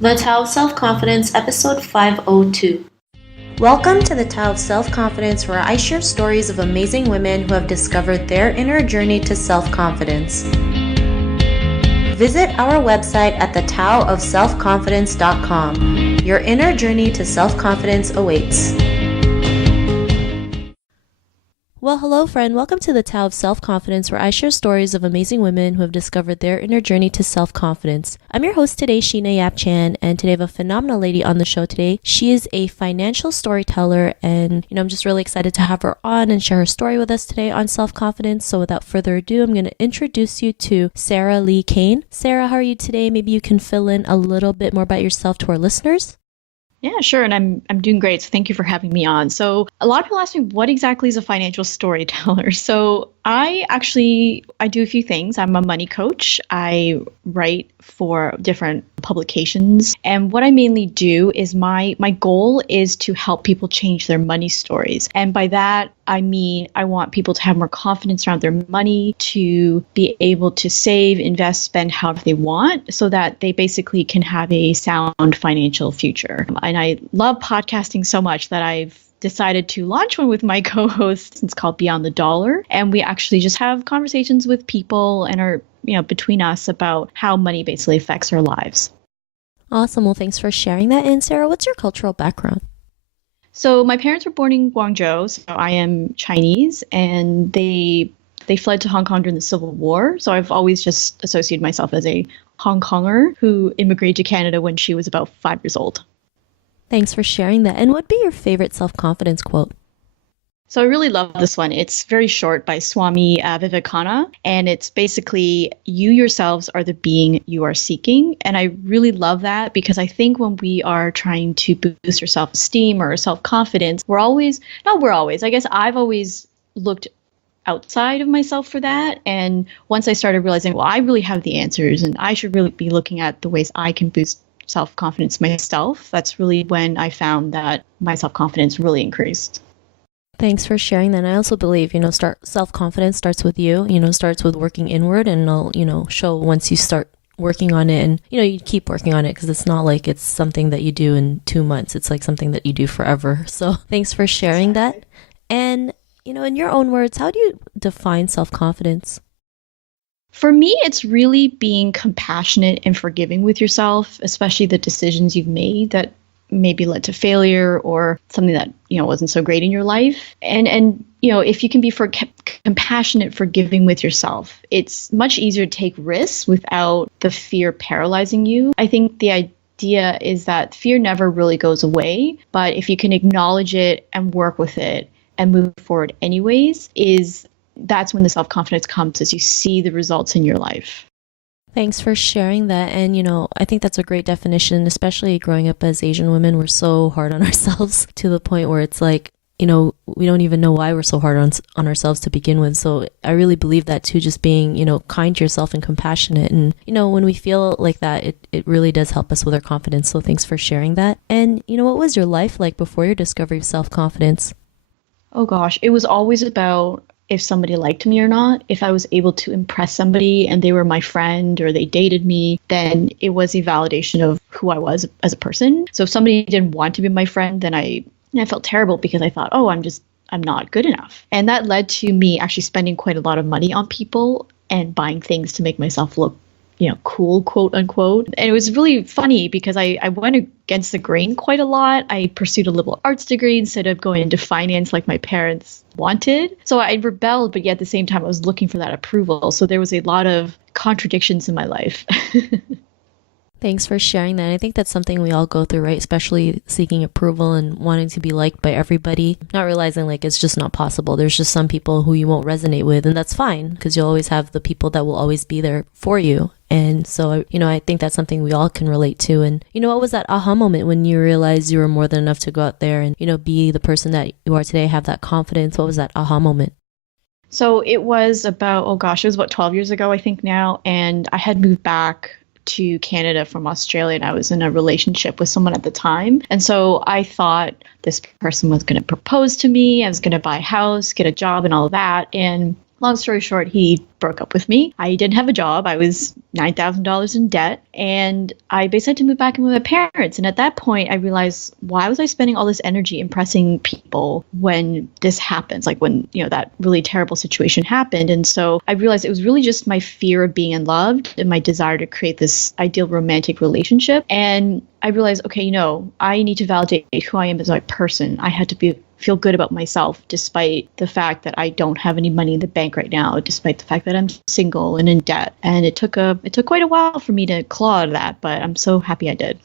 The Tao of Self-Confidence, episode 502. Welcome to the Tao of Self-Confidence, where I share stories of amazing women who have discovered their inner journey to self-confidence. Visit our website at thetaoofselfconfidence.com. Your inner journey to self-confidence awaits. Well, hello, friend. Welcome to the Tao of Self-Confidence, where I share stories of amazing women who have discovered their inner journey to self-confidence. I'm your host today, Sheena Yap Chan, and today I have a phenomenal lady on the show today. She is a financial storyteller, and I'm just really excited to have her on and share her story with us today on self-confidence. So without further ado, I'm going to introduce you to Sarah Li Cain. Sarah, how are you today? Maybe you can fill in a little bit more about yourself to our listeners. Yeah, sure. And I'm doing great. So thank you for having me on. So a lot of people ask me, what exactly is a financial storyteller? So I do a few things. I'm a money coach. I write for different publications. And what I mainly do is my goal is to help people change their money stories. And by that, I mean, I want people to have more confidence around their money, to be able to save, invest, spend however they want, so that they basically can have a sound financial future. And I love podcasting so much that I've decided to launch one with my co-host. It's called Beyond the Dollar. And we actually just have conversations with people and are, between us about how money basically affects our lives. Awesome. Well, thanks for sharing that. And Sarah, what's your cultural background? So my parents were born in Guangzhou, so I am Chinese, and they fled to Hong Kong during the Civil War. So I've always just associated myself as a Hong Konger who immigrated to Canada when she was about 5 years old. Thanks for sharing that. And what'd be your favorite self-confidence quote? So I really love this one. It's very short, by Swami Vivekananda, and it's basically, you yourselves are the being you are seeking. And I really love that, because I think when we are trying to boost our self-esteem or self-confidence, I guess I've always looked outside of myself for that. And once I started realizing, well, I really have the answers and I should really be looking at the ways I can boost self-confidence myself, that's really when I found that my self-confidence really increased. Thanks for sharing that. And I also believe, self-confidence starts with you, starts with working inward, and it'll, show once you start working on it, and, you keep working on it, because it's not like it's something that you do in 2 months. It's like something that you do forever. So thanks for sharing that. And, in your own words, how do you define self-confidence? For me, it's really being compassionate and forgiving with yourself, especially the decisions you've made that maybe led to failure or something that, wasn't so great in your life. And if you can be compassionate, forgiving with yourself, it's much easier to take risks without the fear paralyzing you. I think the idea is that fear never really goes away, but if you can acknowledge it and work with it and move forward anyways, that's when the self-confidence comes, as you see the results in your life. Thanks for sharing that. And, I think that's a great definition, especially growing up as Asian women. We're so hard on ourselves to the point where it's like, we don't even know why we're so hard on ourselves to begin with. So I really believe that too, just being, kind to yourself and compassionate. And, when we feel like that, it really does help us with our confidence. So thanks for sharing that. And, what was your life like before your discovery of self-confidence? Oh gosh, it was always about if somebody liked me or not. If I was able to impress somebody and they were my friend or they dated me, then it was a validation of who I was as a person. So if somebody didn't want to be my friend, then I felt terrible, because I thought, oh, I'm not good enough. And that led to me actually spending quite a lot of money on people and buying things to make myself look cool, quote unquote. And it was really funny, because I went against the grain quite a lot. I pursued a liberal arts degree instead of going into finance like my parents wanted. So I rebelled, but yet at the same time, I was looking for that approval. So there was a lot of contradictions in my life. Thanks for sharing that. I think that's something we all go through, right? Especially seeking approval and wanting to be liked by everybody, not realizing like it's just not possible. There's just some people who you won't resonate with, and that's fine, because you'll always have the people that will always be there for you. And so, I think that's something we all can relate to. And, what was that aha moment when you realized you were more than enough to go out there and, be the person that you are today, have that confidence? What was that aha moment? So it was about 12 years ago, I think now. And I had moved back to Canada from Australia, and I was in a relationship with someone at the time. And so I thought this person was going to propose to me. I was going to buy a house, get a job, and all of that. And Long story short, he broke up with me. I didn't have a job. I was $9,000 in debt. And I basically had to move back in with my parents. And at that point, I realized, why was I spending all this energy impressing people when this happens? Like when, that really terrible situation happened. And so I realized it was really just my fear of being unloved and my desire to create this ideal romantic relationship. And I realized, okay, I need to validate who I am as a person. I had to feel good about myself, despite the fact that I don't have any money in the bank right now, despite the fact that I'm single and in debt. And it took quite a while for me to claw out of that, but I'm so happy I did.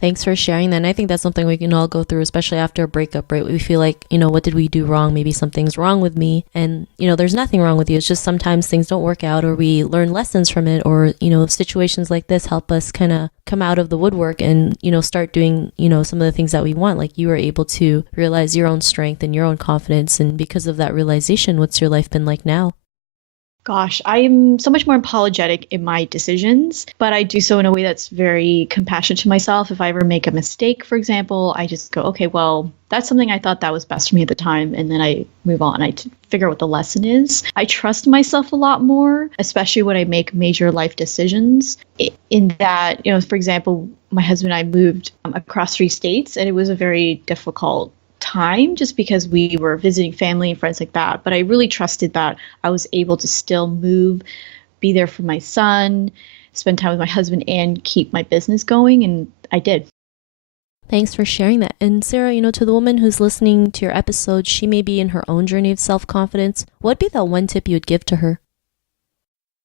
Thanks for sharing that. And I think that's something we can all go through, especially after a breakup, right? We feel like, what did we do wrong? Maybe something's wrong with me. And, there's nothing wrong with you. It's just sometimes things don't work out, or we learn lessons from it, or, situations like this help us kind of come out of the woodwork and, start doing, some of the things that we want. Like you were able to realize your own strength and your own confidence. And because of that realization, what's your life been like now? Gosh, I'm so much more apologetic in my decisions, but I do so in a way that's very compassionate to myself. If I ever make a mistake, for example, I just go, okay, well, that's something I thought that was best for me at the time. And then I move on. Figure out what the lesson is. I trust myself a lot more, especially when I make major life decisions. In that, for example, my husband and I moved across 3 states, and it was a very difficult time just because we were visiting family and friends like that. But I really trusted that I was able to still move, be there for my son, spend time with my husband, and keep my business going. And I did. Thanks for sharing that. And Sarah, to the woman who's listening to your episode, she may be in her own journey of self-confidence. What'd be that one tip you would give to her?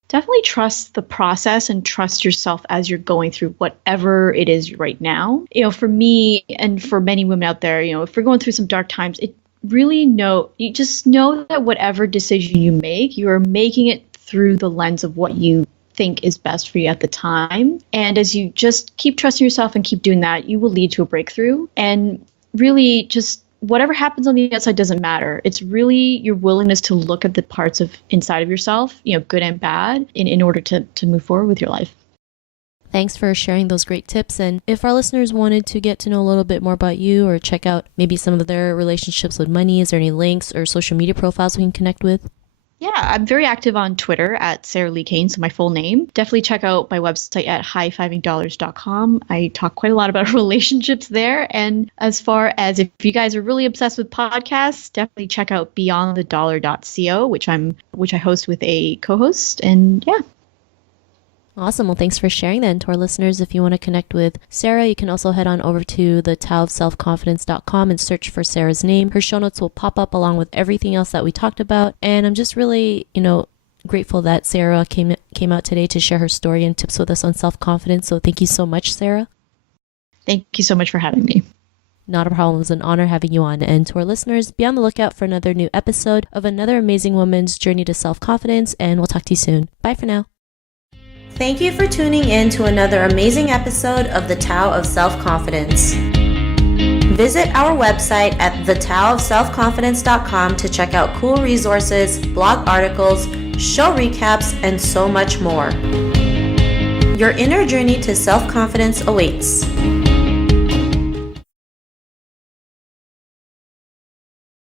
Definitely trust the process and trust yourself as you're going through whatever it is right now. For me and for many women out there, if we're going through some dark times, you just know that whatever decision you make, you are making it through the lens of what you think is best for you at the time. And as you just keep trusting yourself and keep doing that, you will lead to a breakthrough. And really just whatever happens on the outside doesn't matter. It's really your willingness to look at the parts of inside of yourself, good and bad, in order to move forward with your life. Thanks for sharing those great tips. And if our listeners wanted to get to know a little bit more about you or check out maybe some of their relationships with money, is there any links or social media profiles we can connect with? Yeah, I'm very active on Twitter at Sarah Li Cain, so my full name. Definitely check out my website at highfivingdollars.com. I talk quite a lot about relationships there. And as far as if you guys are really obsessed with podcasts, definitely check out beyondthedollar.co, which I host with a co-host. And yeah. Awesome. Well, thanks for sharing that. And to our listeners, if you want to connect with Sarah, you can also head on over to the taoofselfconfidence.com and search for Sarah's name. Her show notes will pop up along with everything else that we talked about. And I'm just really, grateful that Sarah came out today to share her story and tips with us on self-confidence. So thank you so much, Sarah. Thank you so much for having me. Not a problem. It was an honor having you on. And to our listeners, be on the lookout for another new episode of another amazing woman's journey to self-confidence. And we'll talk to you soon. Bye for now. Thank you for tuning in to another amazing episode of The Tao of Self-Confidence. Visit our website at thetaoofselfconfidence.com to check out cool resources, blog articles, show recaps, and so much more. Your inner journey to self-confidence awaits.